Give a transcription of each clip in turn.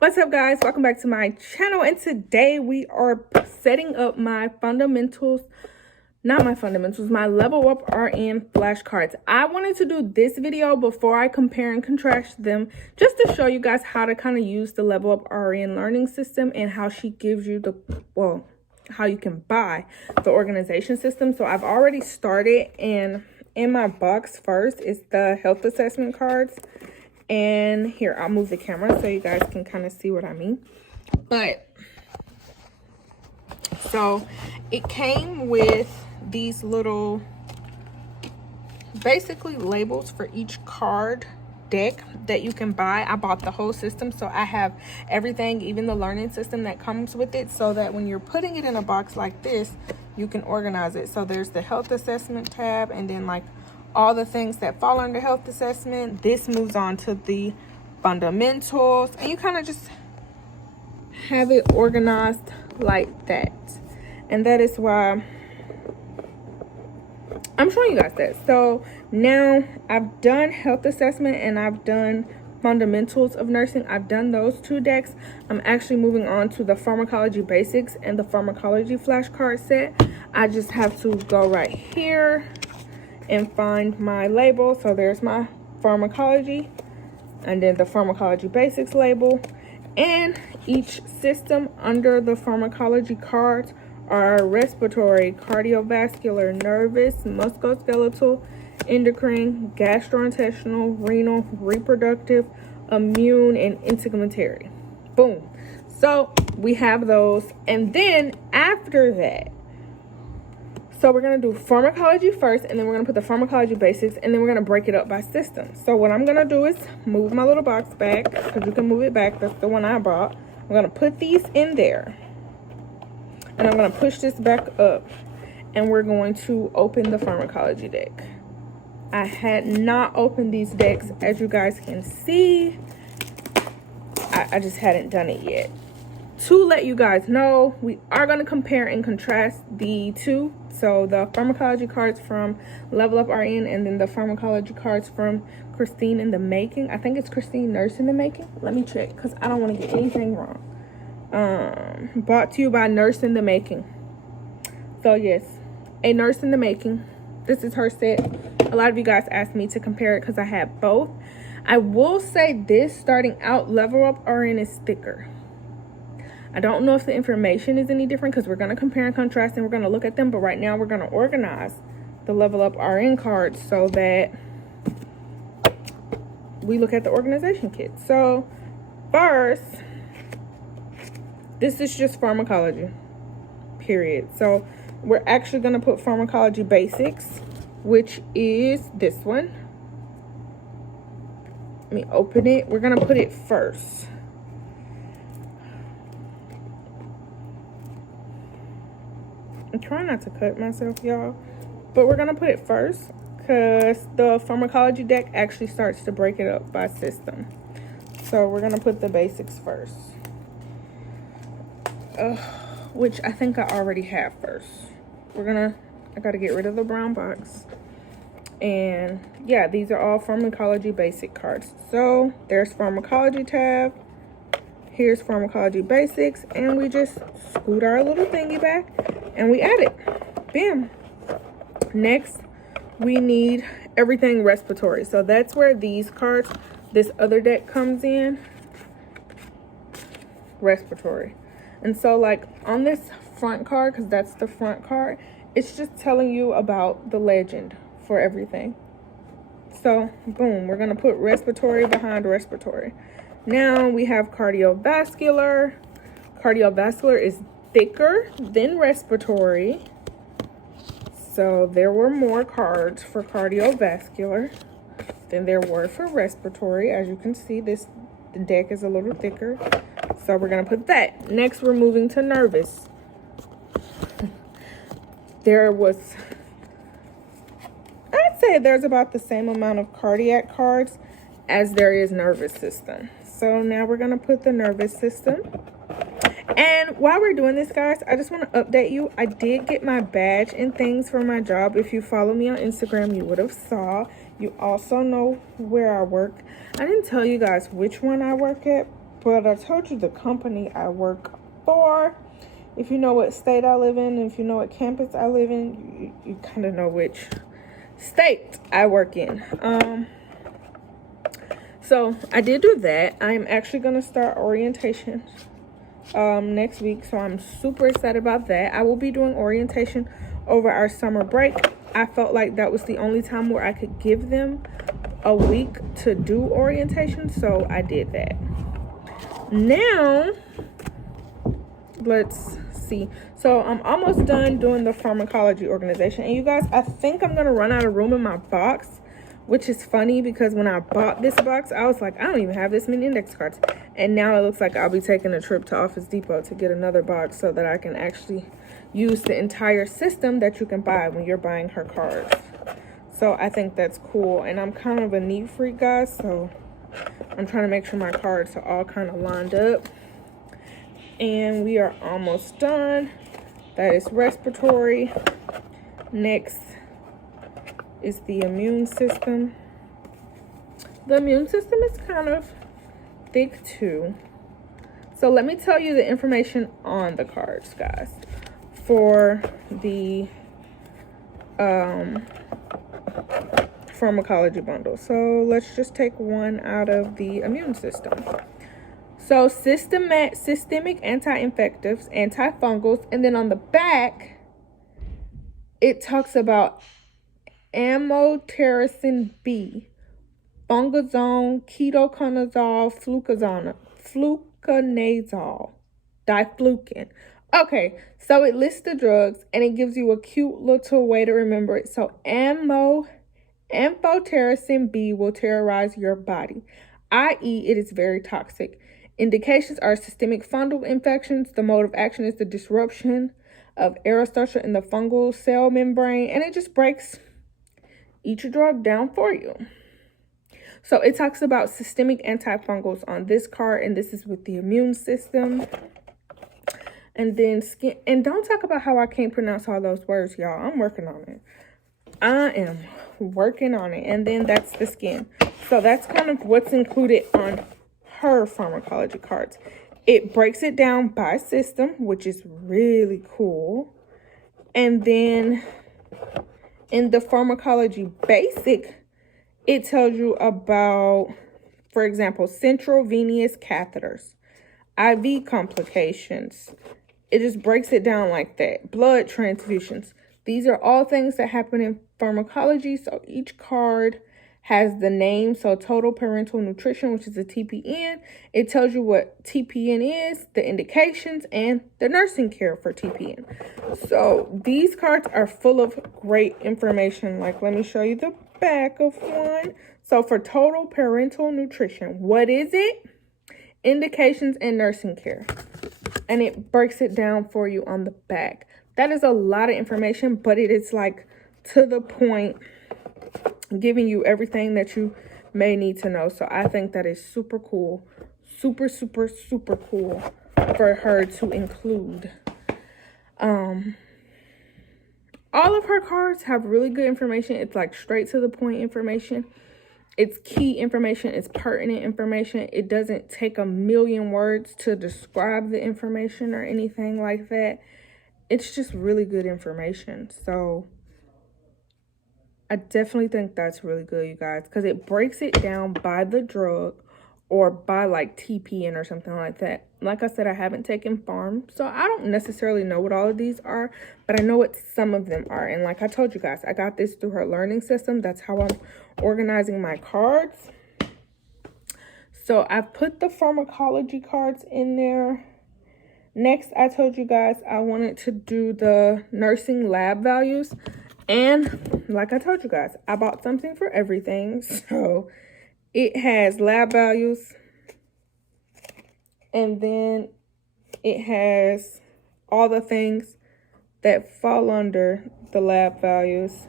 What's up, guys? Welcome back to my channel, and today we are setting up my fundamentals, not my fundamentals, my level up RN flashcards. I wanted to do this video before I compare and contrast them, just to show you guys how to kind of use the level up RN learning system and how she gives you the, well, how you can buy the organization system. So I've already started, and in my box first is the health assessment cards. And here, I'll move the camera so you guys can kind of see what I mean. But, so it came with these little, basically labels for each card deck that you can buy. I bought the whole system, so I have everything, even the learning system that comes with it, so that when you're putting it in a box like this, you can organize it. So there's the health assessment tab, and then like all the things that fall under health assessment. This moves on to the fundamentals, and you kind of just have it organized like that. And that is why I'm showing you guys that. So now I've done health assessment and I've done fundamentals of nursing. I've done those two decks. I'm actually moving on to the pharmacology basics and the pharmacology flashcard set. I just have to go right here and find my label. So there's my pharmacology, and then the pharmacology basics label. And each system under the pharmacology cards are respiratory, cardiovascular, nervous, musculoskeletal, endocrine, gastrointestinal, renal, reproductive, immune, and integumentary. Boom. So we have those. And then after that, so we're going to do pharmacology first, and then we're going to put the pharmacology basics, and then we're going to break it up by system. So what I'm going to do is move my little box back, because you can move it back. That's the one I brought. I'm going to put these in there, and I'm going to push this back up, and we're going to open the pharmacology deck. I had not opened these decks, as you guys can see. I just hadn't done it yet. To let you guys know, we are going to compare and contrast the two. So the pharmacology cards from Level Up RN, and then the pharmacology cards from Christine in the Making. I think it's Christine Nurse in the Making. Let me check, because I don't want to get anything wrong. Brought to you by Nurse in the Making. So yes, a Nurse in the Making. This is her set. A lot of you guys asked me to compare it because I had both. I will say this, starting out, Level Up RN is thicker. I don't know if the information is any different, because we're going to compare and contrast and we're going to look at them. But right now we're going to organize the Level Up RN cards so that we look at the organization kit. So first, this is just pharmacology, period. So we're actually going to put pharmacology basics, which is this one. Let me open it. We're going to put it first. I'm trying not to cut myself, y'all, but we're gonna put it first because the pharmacology deck actually starts to break it up by system. So we're gonna put the basics first, which I think I already have first. I gotta get rid of the brown box. And yeah, these are all pharmacology basic cards. So there's pharmacology tab. Here's pharmacology basics, and we just scoot our little thingy back and we add it. Bam. Next, we need everything respiratory. So that's where these cards, this other deck comes in. Respiratory. And so like on this front card, because that's the front card, it's just telling you about the legend for everything. So boom, we're going to put respiratory behind respiratory. Now we have cardiovascular. Cardiovascular is thicker than respiratory. So there were more cards for cardiovascular than there were for respiratory. As you can see, the deck is a little thicker. So we're going to put that. Next, we're moving to nervous. I'd say there's about the same amount of cardiac cards as there is nervous system. So now we're going to put the nervous system. And while we're doing this, guys, I just want to update you. I did get my badge and things for my job. If you follow me on Instagram, you would have saw. You also know where I work. I didn't tell you guys which one I work at, But I told you the company I work for. If you know what state I live in, and if you know what campus I live in, you kind of know which state I work in. So I did do that. I'm actually going to start orientation next week, so I'm super excited about that. I will be doing orientation over our summer break. I felt like that was the only time where I could give them a week to do orientation, so I did that. Now let's see. So I'm almost done doing the pharmacology organization, and you guys, I think I'm gonna run out of room in my box, which is funny because when I bought this box, I was like, I don't even have this many index cards. And now it looks like I'll be taking a trip to Office Depot to get another box so that I can actually use the entire system that you can buy when you're buying her cards. So I think that's cool. And I'm kind of a neat freak, guys, so I'm trying to make sure my cards are all kind of lined up. And we are almost done. That is respiratory. Next is the immune system. The immune system is kind of thick too. So let me tell you the information on the cards, guys, for the pharmacology bundle. So let's just take one out of the immune system. So systemic anti-infectives, antifungals, and then on the back it talks about amphotericin B, fungazone, ketoconazole, fluconazole, diflucan. Okay, so it lists the drugs and it gives you a cute little way to remember it. So amphotericin B will terrorize your body, i.e. it is very toxic. Indications are systemic fungal infections. The mode of action is the disruption of aerostructure in the fungal cell membrane, and it just breaks each drug down for you. So it talks about systemic antifungals on this card, and this is with the immune system. And then skin, and don't talk about how I can't pronounce all those words, y'all. I'm working on it. I am working on it. And then that's the skin. So that's kind of what's included on her pharmacology cards. It breaks it down by system, which is really cool. And then in the pharmacology basic, it tells you about, for example, central venous catheters, IV complications. It just breaks it down like that. Blood transfusions. These are all things that happen in pharmacology. So each card has the name. So total parental nutrition, which is a TPN. It tells you what TPN is, the indications, and the nursing care for TPN. So these cards are full of great information. Like, let me show you the back of one. So for total parental nutrition, what is it? Indications and nursing care. And it breaks it down for you on the back. That is a lot of information, but it is like to the point, giving you everything that you may need to know. So I think that is super cool. Super, super, super cool for her to include. All of her cards have really good information. It's like straight to the point information. It's key information. It's pertinent information. It doesn't take a million words to describe the information or anything like that. It's just really good information. So I definitely think that's really good, you guys, because it breaks it down by the drug or by like TPN or something like that. Like I said, I haven't taken pharm, so I don't necessarily know what all of these are, but I know what some of them are. And like I told you guys, I got this through her learning system. That's how I'm organizing my cards. So I put the pharmacology cards in there. Next, I told you guys I wanted to do the nursing lab values. And like I told you guys, I bought something for everything. So it has lab values. And then it has all the things that fall under the lab values.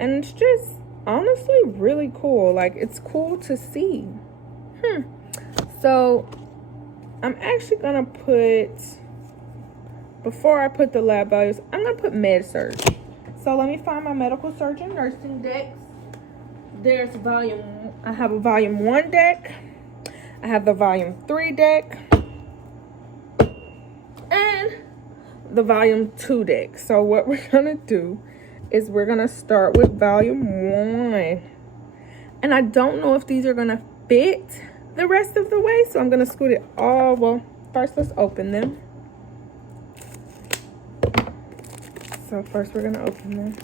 And it's just honestly really cool. Like, it's cool to see. So I'm actually going to put, before I put the lab values, I'm going to put med surg. So let me find my medical surgeon nursing decks. There's I have a volume 1 deck. I have the volume 3 deck and the volume 2 deck. So what we're gonna do is we're gonna start with volume 1. And I don't know if these are gonna fit the rest of the way, so I'm gonna scoot it all. Well, first let's open them. So first we're gonna open them.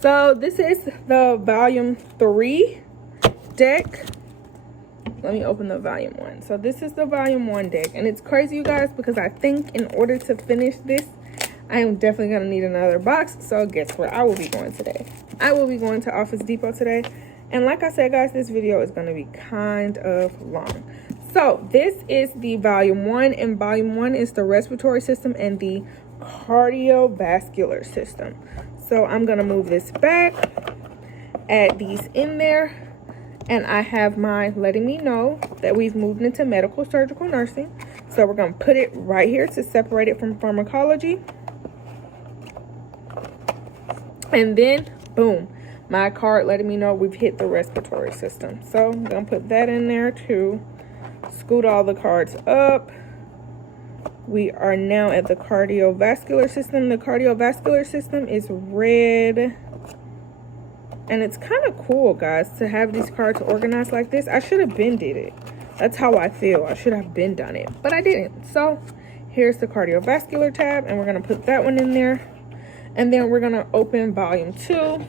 So this is the volume 3 deck. Let me open the volume 1. So this is the volume 1 deck, and it's crazy, you guys, because I think in order to finish this, I am definitely gonna need another box. So guess where I will be going today? I will be going to Office Depot today. And like I said, guys, this video is gonna be kind of long. So this is the volume 1, and volume 1 is the respiratory system and the cardiovascular system. So I'm gonna move this back, add these in there, and I have my letting me know that we've moved into medical surgical nursing. So we're gonna put it right here to separate it from pharmacology. And then, boom, my card letting me know we've hit the respiratory system. So I'm gonna put that in there to scoot all the cards up. We are now at the cardiovascular system. The cardiovascular system is red. And it's kind of cool, guys, to have these cards organized like this. I should have been did it. That's how I feel. I should have been done it, but I didn't. So here's the cardiovascular tab, and we're gonna put that one in there. And then we're gonna open volume 2.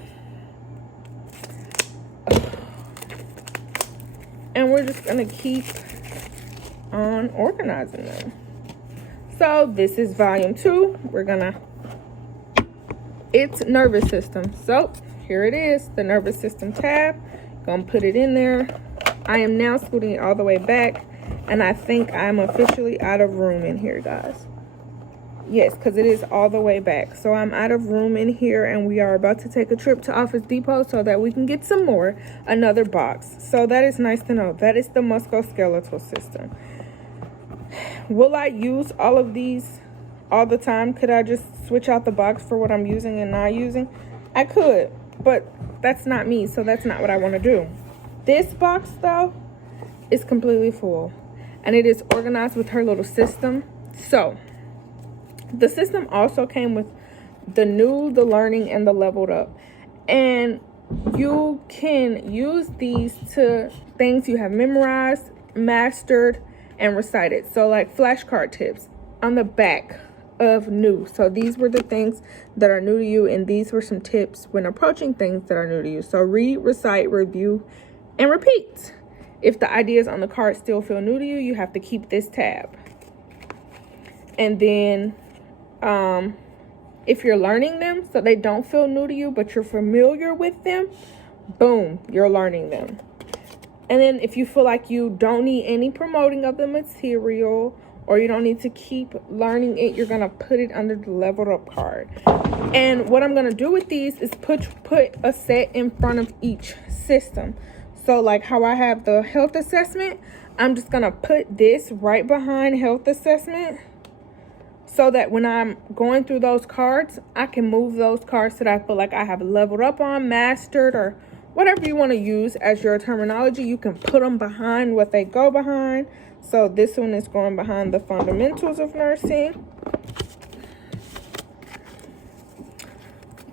And we're just gonna keep on organizing them. So this is volume 2. It's nervous system. So here it is, the nervous system tab. Gonna put it in there. I am now scooting it all the way back, and I think I'm officially out of room in here, guys. Yes, because it is all the way back. So I'm out of room in here, and we are about to take a trip to Office Depot so that we can get some more, another box. So that is nice to know. That is the musculoskeletal system. Will I use all of these all the time? Could I just switch out the box for what I'm using and not using? I could, but that's not me, so that's not what I want to do. This box, though, is completely full, and it is organized with her little system. So the system also came with the new, the learning, and the leveled up. And you can use these to things you have memorized, mastered, and recited. So like flashcard tips on the back of new. So these were the things that are new to you, and these were some tips when approaching things that are new to you. So read, recite, review, and repeat. If the ideas on the card still feel new to you, you have to keep this tab. And then if you're learning them so they don't feel new to you, but you're familiar with them, boom, you're learning them. And then if you feel like you don't need any promoting of the material, or you don't need to keep learning it, you're gonna put it under the leveled up card. And what I'm gonna do with these is put a set in front of each system. So like how I have the health assessment, I'm just gonna put this right behind health assessment, so that when I'm going through those cards, I can move those cards that I feel like I have leveled up on, mastered, or whatever you want to use as your terminology. You can put them behind what they go behind. So this one is going behind the fundamentals of nursing.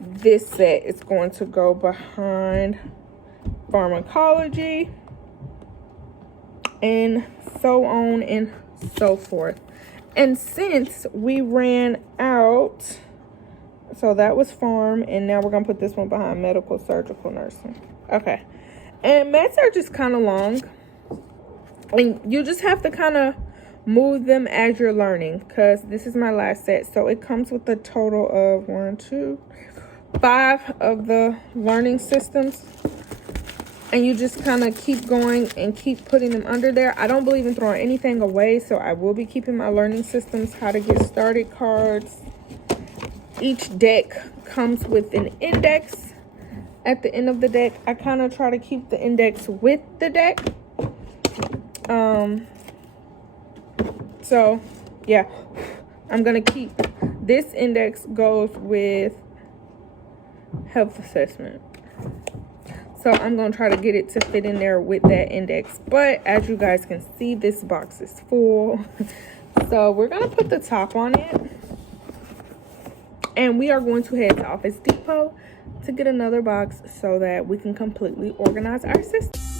This set is going to go behind pharmacology, and so on and so forth. And since we ran out, so that was pharm, and now we're gonna put this one behind medical surgical nursing. Okay, and med surg is kind of long, and you just have to kind of move them as you're learning, because this is my last set. So it comes with a total of 1, 2, 5 of the learning systems. And you just kind of keep going and keep putting them under there. I don't believe in throwing anything away, so I will be keeping my learning systems, how to get started cards. Each deck comes with an index at the end of the deck. I kind of try to keep the index with the deck. So yeah, I'm gonna keep this index goes with health assessment. So I'm going to try to get it to fit in there with that index. But as you guys can see, this box is full. So we're going to put the top on it. And we are going to head to Office Depot to get another box so that we can completely organize our system.